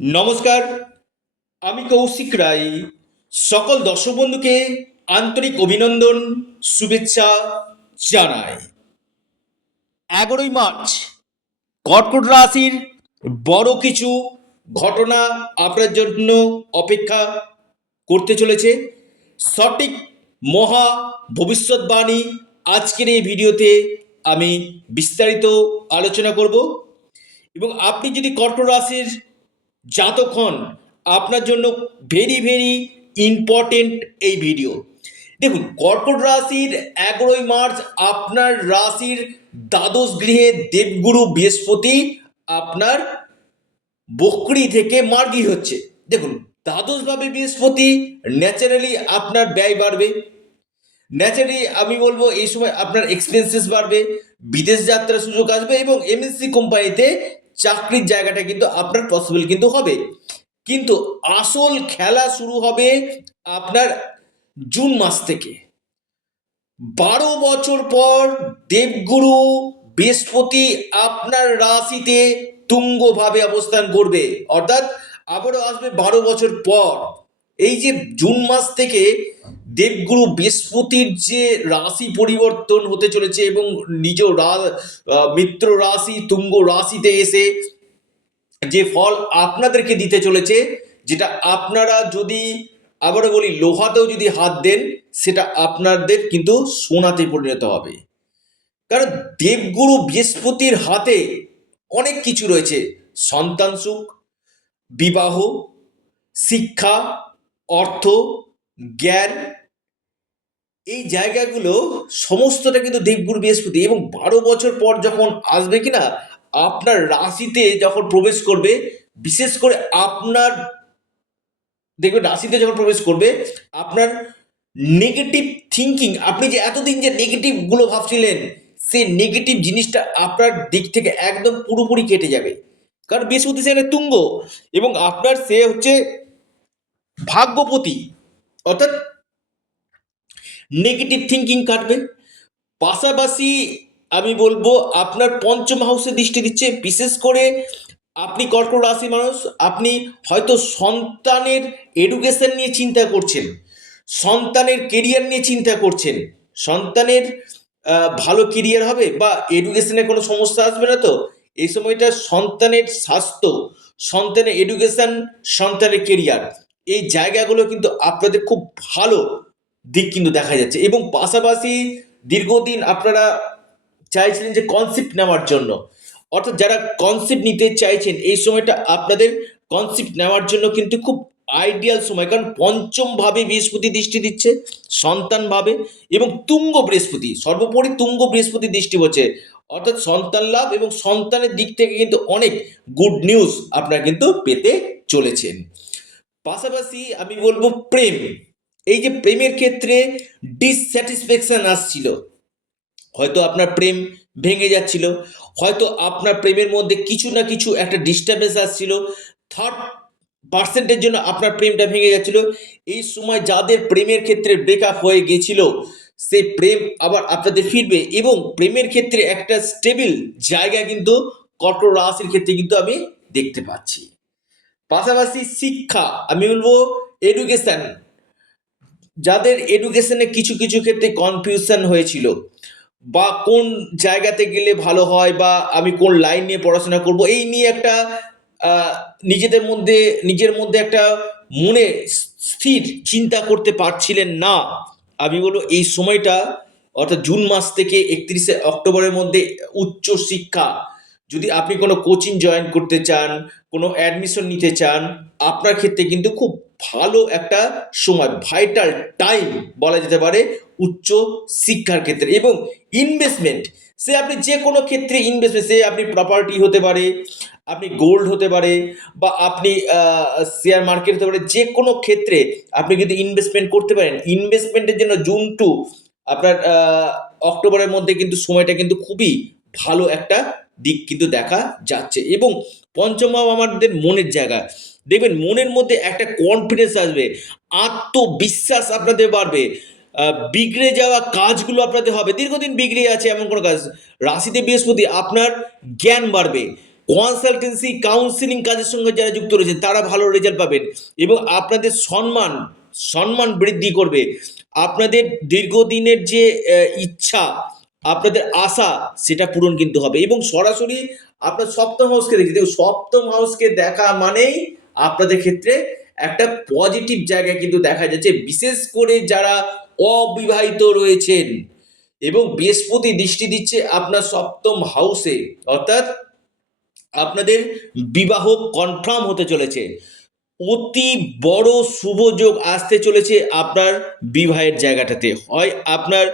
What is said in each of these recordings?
নমস্কার, আমি কৌশিক রায়। সকল দর্শক বন্ধুকে আন্তরিক অভিনন্দন, শুভেচ্ছা জানাই। 11ই মার্চ কর্কট রাশির বড় কিছু ঘটনা আপনার জন্য অপেক্ষা করতে চলেছে। সঠিক মহা ভবিষ্যৎবাণী আজকের এই ভিডিওতে আমি বিস্তারিত আলোচনা করব, এবং আপনি যদি কর্কট রাশির জাতক হন, আপনার জন্য ভেরি ভেরি ইম্পর্টেন্ট এই ভিডিও। দেখুন, কর্কট রাশির 11ই মার্চ আপনার রাশির দ্বাদশ গৃহে দেবগুরু বৃহস্পতি আপনার বকরি থেকে মার্গী হচ্ছে। দেখুন, দ্বাদশভাবে বৃহস্পতি ন্যাচারালি আপনার ব্যয় বাড়বে। ন্যাচারালি আমি বলবো এই সময় আপনার এক্সপেন্সেস বাড়বে, বিদেশ যাত্রার সুযোগ আসবে, এবং এমএনসি কোম্পানিতে চাকরির জায়গাটা কিন্তু আপনার পসিবল কিন্তু হবে। কিন্তু আসল খেলা শুরু হবে আপনার জুন মাস থেকে। 12 বছর পর দেবগুরু বৃহস্পতি আপনার রাশিতে তুঙ্গভাবে অবস্থান করবে, অর্থাৎ আবারও আসবে 12 বছর পর। এই যে জুন মাস থেকে দেবগুরু বৃহস্পতির যে রাশি পরিবর্তন হতে চলেছে এবং নিজ মিত্র রাশি তুঙ্গ রাশিতে এসে যে ফল আপনাদেরকে দিতে চলেছে, যেটা আপনারা যদি আবারও বলি লোহাতেও যদি হাত দেন, সেটা আপনাদের কিন্তু সোনাতে পরিণত হবে। কারণ দেবগুরু বৃহস্পতির হাতে অনেক কিছু রয়েছে: সন্তান সুখ, বিবাহ, শিক্ষা, অর্থ, জ্ঞান। এই জায়গাগুলো সমস্তটা কিন্তু দেবগুরু বৃহস্পতি, এবং 12 বছর পর যখন আসবে কিনা আপনার রাশিতে যখন প্রবেশ করবে, বিশেষ করে আপনার দেখবেন রাশিতে যখন প্রবেশ করবে, আপনার নেগেটিভ থিঙ্কিং, আপনি যে এতদিন যে নেগেটিভগুলো ভাবছিলেন, সেই নেগেটিভ জিনিসটা আপনার দিক থেকে একদম পুরোপুরি কেটে যাবে। কারণ বৃহস্পতি সেখানে তুঙ্গ, এবং আপনার সে হচ্ছে ভাগ্যপতি, অর্থাৎ নেগেটিভ থিঙ্কিং কাটবে। পাশাপাশি আমি বলবো আপনার পঞ্চম হাউসে দৃষ্টি দিচ্ছে। বিশেষ করে আপনি কর্কট রাশি মানুষ, আপনি হয়তো সন্তানের এডুকেশন নিয়ে চিন্তা করছেন, সন্তানের কেরিয়ার নিয়ে চিন্তা করছেন, সন্তানের ভালো কেরিয়ার হবে বা এডুকেশনে কোনো সমস্যা আসবে না। তো এই সময়টা সন্তানের স্বাস্থ্য, সন্তানের এডুকেশন, সন্তানের কেরিয়ার, এই জায়গাগুলো কিন্তু আপনাদের খুব ভালো দিক কিন্তু দেখা যাচ্ছে। এবং পাশাপাশি দীর্ঘদিন আপনারা চাইছিলেন যে কনসেপ্ট নেওয়ার জন্য, অর্থাৎ যারা কনসেপ্ট নিতে চাইছেন, এই সময়টা আপনাদের কনসেপ্ট নেওয়ার জন্য কিন্তু খুব আইডিয়াল সময়। কারণ পঞ্চম ভাবে বৃহস্পতি দৃষ্টি দিচ্ছে, সন্তান ভাবে, এবং তুঙ্গ বৃহস্পতি, সর্বোপরি তুঙ্গ বৃহস্পতি দৃষ্টি হচ্ছে, অর্থাৎ সন্তান লাভ এবং সন্তানের দিক থেকে কিন্তু অনেক গুড নিউজ আপনারা কিন্তু পেতে চলেছেন। পাশাপাশি আমি বলবো প্রেম, এই যে প্রেমের ক্ষেত্রে ডিসস্যাটিসফ্যাকশন আসছিল, হয়তো আপনার প্রেম ভেঙে যাচ্ছিল, হয়তো আপনার প্রেমের মধ্যে কিছু না কিছু একটা ডিস্টারবেন্স আসছিল, থার্ড পার্সেন্টের জন্য আপনার প্রেমটা ভেঙে যাচ্ছিল। এই সময় যাদের প্রেমের ক্ষেত্রে ব্রেকআপ হয়ে গেছিল, সেই প্রেম আবার আপনাদের ফিরবে, এবং প্রেমের ক্ষেত্রে একটা স্টেবল জায়গা কিন্তু কর্কট রাশির ক্ষেত্রে কিন্তু আমি দেখতে পাচ্ছি। পাশাপাশি শিক্ষা, আমি বলবো এডুকেশন, যাদের এডুকেশনে কিছু কিছু ক্ষেত্রে কনফিউশন হয়েছিল, বা কোন জায়গাতে গেলে ভালো হয়, বা আমি কোন লাইন নিয়ে পড়াশোনা করব, এই নিয়ে একটা আহ, নিজের মধ্যে একটা মনে স্থির চিন্তা করতে পারছিলেন না। আমি বলবো এই সময়টা, অর্থাৎ জুন মাস থেকে 31শে অক্টোবরের মধ্যে উচ্চ শিক্ষা, যদি আপনি কোনো কোচিং জয়েন করতে চান, কোনো অ্যাডমিশন নিতে চান, আপনার ক্ষেত্রে কিন্তু খুব ভালো একটা সময়, ভাইটাল টাইম বলা যেতে পারে উচ্চ শিক্ষার ক্ষেত্রে। এবং ইনভেস্টমেন্ট, সে আপনি যে কোনো ক্ষেত্রে ইনভেস্টমেন্ট, সে আপনি প্রপার্টি হতে পারে, আপনি গোল্ড হতে পারে, বা আপনি শেয়ার মার্কেট হতে পারে, যে কোনো ক্ষেত্রে আপনি কিন্তু ইনভেস্টমেন্ট করতে পারেন। ইনভেস্টমেন্টের জন্য জুন টু আপনার অক্টোবরের মধ্যে কিন্তু সময়টা কিন্তু খুবই ভালো একটা দিক কিন্তু দেখা যাচ্ছে। এবং পঞ্চম ভাব আমাদের মনের জায়গা, দেখবেন মনের মধ্যে একটা কনফিডেন্স আসবে, আত্মবিশ্বাস আপনাদের বাড়বে, বিগড়ে যাওয়া কাজগুলো আপনাদের হবে, দীর্ঘদিন বিগড়ে আছে এমন কোনো কাজ, রাশিতে বৃহস্পতি, আপনার জ্ঞান বাড়বে, কনসালটেন্সি কাউন্সিলিং কাজের সঙ্গে যারা যুক্ত রয়েছেন তারা ভালো রেজাল্ট পাবেন এবং আপনাদের সম্মান বৃদ্ধি করবে। আপনাদের দীর্ঘদিনের যে ইচ্ছা, আপনাদের আশা, সেটা পূরণ কিন্তু হবে এবং সরাসরি আপনার সপ্তম হাউসকে দেখি, দেখুন সপ্তম হাউসকে দেখা মানেই আপনাদের ক্ষেত্রে একটা পজিটিভ জায়গায় কিন্তু দেখা যাচ্ছে, বিশেষ করে যারা অবিবাহিত রয়েছেন এবং বৃহস্পতি দৃষ্টি দিচ্ছে আপনার সপ্তম হাউসে, অর্থাৎ আপনাদের বিবাহ কনফার্ম হতে চলেছে। অতি বড় শুভ যোগ আসতে চলেছে আপনার বিবাহের জায়গাটাতে, হয় আপনার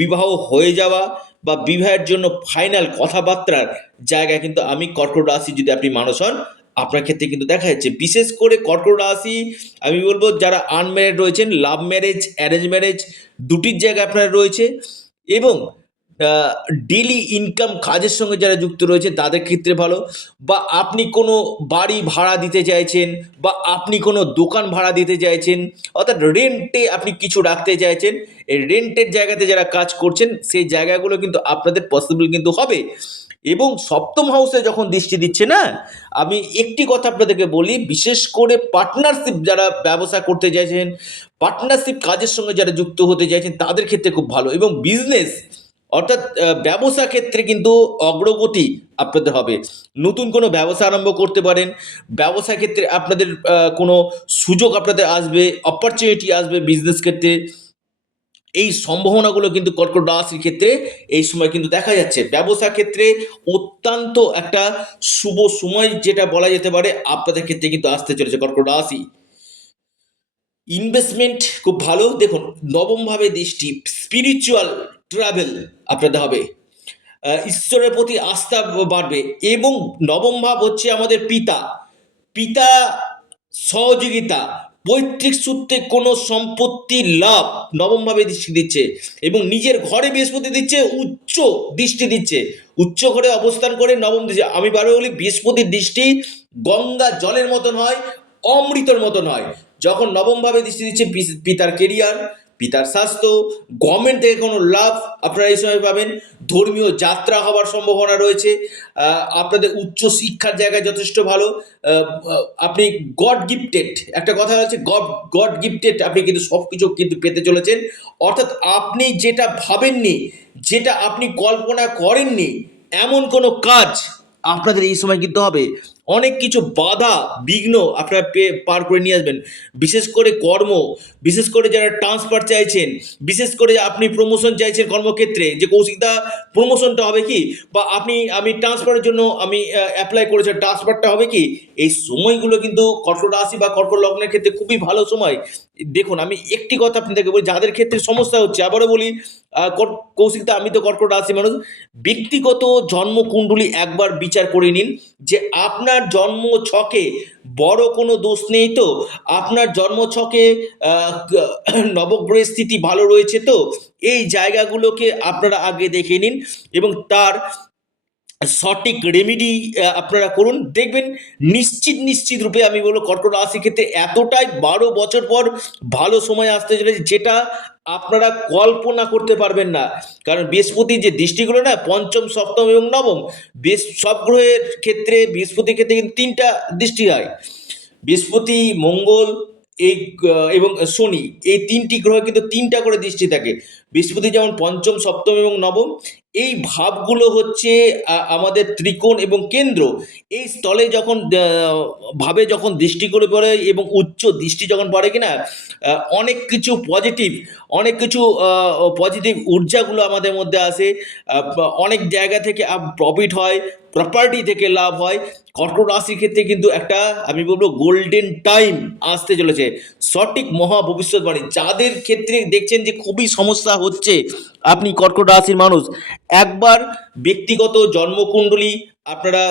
বিবাহ হয়ে যাওয়া বা বিবাহের জন্য ফাইনাল কথাবার্তার জায়গায় কিন্তু আমি কর্কট রাশি যদি আপনি মানুষ হন আপনার ক্ষেত্রে কিন্তু দেখা যাচ্ছে। বিশেষ করে কর্কট রাশি আমি বলবো যারা আনম্যারিড রয়েছেন, লাভ ম্যারেজ অ্যারেঞ্জ ম্যারেজ দুটির জায়গায় আপনার রয়েছে এবং ডেলি ইনকাম কাজের সঙ্গে যারা যুক্ত রয়েছে তাদের ক্ষেত্রে ভালো, বা আপনি কোনো বাড়ি ভাড়া দিতে চাইছেন বা আপনি কোনো দোকান ভাড়া দিতে চাইছেন, অর্থাৎ রেন্টে আপনি কিছু রাখতে চাইছেন, এই রেন্টের জায়গাতে যারা কাজ করছেন সেই জায়গাগুলো কিন্তু আপনাদের পসিবল কিন্তু হবে। এবং সপ্তম হাউসে যখন দৃষ্টি দিচ্ছে না, আমি একটি কথা আপনাদেরকে বলি, বিশেষ করে পার্টনারশিপ যারা ব্যবসা করতে চাইছেন, পার্টনারশিপ কাজের সঙ্গে যারা যুক্ত হতে চাইছেন তাদের ক্ষেত্রে খুব ভালো এবং বিজনেস অর্থাৎ ব্যবসা ক্ষেত্রে কিন্তু অগ্রগতি আপনাদের হবে। নতুন কোনো ব্যবসা আরম্ভ করতে পারেন, ব্যবসা ক্ষেত্রে আপনাদের কোনো সুযোগ আপনাদের আসবে, অপরচুনিটি আসবে বিজনেস ক্ষেত্রে। এই সম্ভাবনাগুলো কিন্তু কর্কট রাশির ক্ষেত্রে এই সময় কিন্তু দেখা যাচ্ছে। ব্যবসা ক্ষেত্রে অত্যন্ত একটা শুভ সময় যেটা বলা যেতে পারে আপনাদের ক্ষেত্রে কিন্তু আসতে চলেছে কর্কট রাশি। ইনভেস্টমেন্ট খুব ভালো। দেখুন নবমভাবে দৃষ্টি, স্পিরিচুয়াল ট্রাভেল আপনাদের হবে, ঈশ্বরের প্রতি আস্থা বাড়বে এবং নবম ভাব হচ্ছে আমাদের পিতা, পিতা সহযোগিতা, পৈতৃক সূত্রে কোনো সম্পত্তির লাভ নবমভাবে দৃষ্টি দিচ্ছে এবং নিজের ঘরে বৃহস্পতি দিচ্ছে, উচ্চ দৃষ্টি দিচ্ছে, উচ্চ ঘরে অবস্থান করে নবম দৃষ্টি। আমি বারবার বলি বৃহস্পতির দৃষ্টি গঙ্গা জলের মতন হয়, অমৃতর মতন হয়। যখন নবমভাবে দৃষ্টি দিচ্ছে পিতার কেরিয়ার, পিতার স্বাস্থ্য, গভর্নমেন্ট থেকে কোনো লাভ আপনারা এই সময় পাবেন, ধর্মীয় যাত্রা হওয়ার সম্ভাবনা রয়েছে, আপনাদের উচ্চ শিক্ষার জায়গায় যথেষ্ট ভালো, আপনি গড গিফটেড, একটা কথা হচ্ছে গড গিফটেড, আপনি কিন্তু সব কিছু কিন্তু পেতে চলেছেন। অর্থাৎ আপনি যেটা ভাবেননি, যেটা আপনি কল্পনা করেননি, এমন কোনো কাজ আপনাদের এই সময় কিন্তু হবে। অনেক কিছু বাধা বিঘ্ন আপনারা পার করে নিয়ে আসবেন, বিশেষ করে কর্ম, বিশেষ করে যারা ট্রান্সফার চাইছেন, বিশেষ করে আপনি প্রমোশন চাইছেন কর্মক্ষেত্রে, যে কৌশিকদা প্রমোশনটা হবে কি, বা আমি ট্রান্সফারের জন্য আমি অ্যাপ্লাই করেছি, ট্রান্সফারটা হবে কি, এই সময়গুলো কিন্তু কর্কট রাশি বা কর্কট লগ্নের ক্ষেত্রে খুবই ভালো সময়। দেখুন আমি একটি কথা আপনাদেরকে বলি, যাদের ক্ষেত্রে সমস্যা হচ্ছে, আবারও বলি, কৌশিকদা আমি তো কর্কট রাশি মানুষ, ব্যক্তিগত জন্মকুণ্ডলী একবার বিচার করে নিন যে আপনার জন্ম ছকে বড় কোনো দোষ নেই তো, আপনার জন্ম ছকে নবগ্রহের স্থিতি ভালো রয়েছে তো, এই জায়গাগুলোকে আপনারা আগে দেখে নিন এবং তার সঠিক রেমেডি আপনারা করুন, দেখবেন নিশ্চিত রূপে আমি বলবো কর্কট রাশির ক্ষেত্রে এতটাই 12 বছর পর ভালো সময় আসতে চলেছে যেটা আপনারা কল্পনা করতে পারবেন না। কারণ বৃহস্পতির যে দৃষ্টিগুলো না, পঞ্চম সপ্তম এবং নবম, সব গ্রহের ক্ষেত্রে বৃহস্পতির ক্ষেত্রে কিন্তু 3টা দৃষ্টি হয়, বৃহস্পতি, মঙ্গল এই এবং শনি, এই 3টি গ্রহ কিন্তু 3টা করে দৃষ্টি থাকে। বৃহস্পতি যেমন পঞ্চম সপ্তম এবং নবম, এই ভাবগুলো হচ্ছে আমাদের ত্রিকোণ এবং কেন্দ্র, এই স্থলে যখন ভাবে যখন দৃষ্টিগুলো পড়ে এবং উচ্চ দৃষ্টি যখন পড়ে কিনা, অনেক কিছু পজিটিভ, অনেক কিছু পজিটিভ ঊর্জাগুলো আমাদের মধ্যে আসে, অনেক জায়গা থেকে প্রফিট হয়, প্রপার্টি থেকে লাভ হয়। কর্কট রাশির ক্ষেত্রে কিন্তু একটা আমি বলবো গোল্ডেন টাইম আসতে চলেছে, সঠিক মহা ভবিষ্যৎবাণী। যাদের ক্ষেত্রে দেখছেন যে খুবই সমস্যা হচ্ছে, আপনি কর্কট রাশির মানুষ একবার ব্যক্তিগত জন্মকুণ্ডলী আপনারা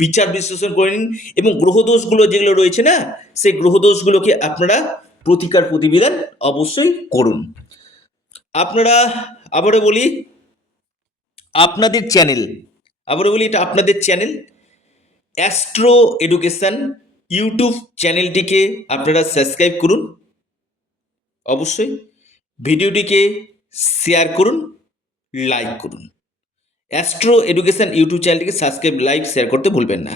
বিচার বিশ্লেষণ করে নিন এবং গ্রহদোষগুলো যেগুলো রয়েছে না, সেই গ্রহদোষগুলোকে আপনারা প্রতিকার প্রতিবিধান অবশ্যই করুন। আপনারা, আবারও বলি, আপনাদের চ্যানেল, আবারও বলি এটা আপনাদের চ্যানেল অ্যাস্ট্রো এডুকেশন ইউটিউব চ্যানেলটিকে আপনারা সাবস্ক্রাইব করুন, অবশ্যই ভিডিওটিকে শেয়ার করুন, লাইক করুন। অ্যাস্ট্রো এডুকেশন ইউটিউব চ্যানেলটিকে সাবস্ক্রাইব, লাইক, শেয়ার করতে ভুলবেন না।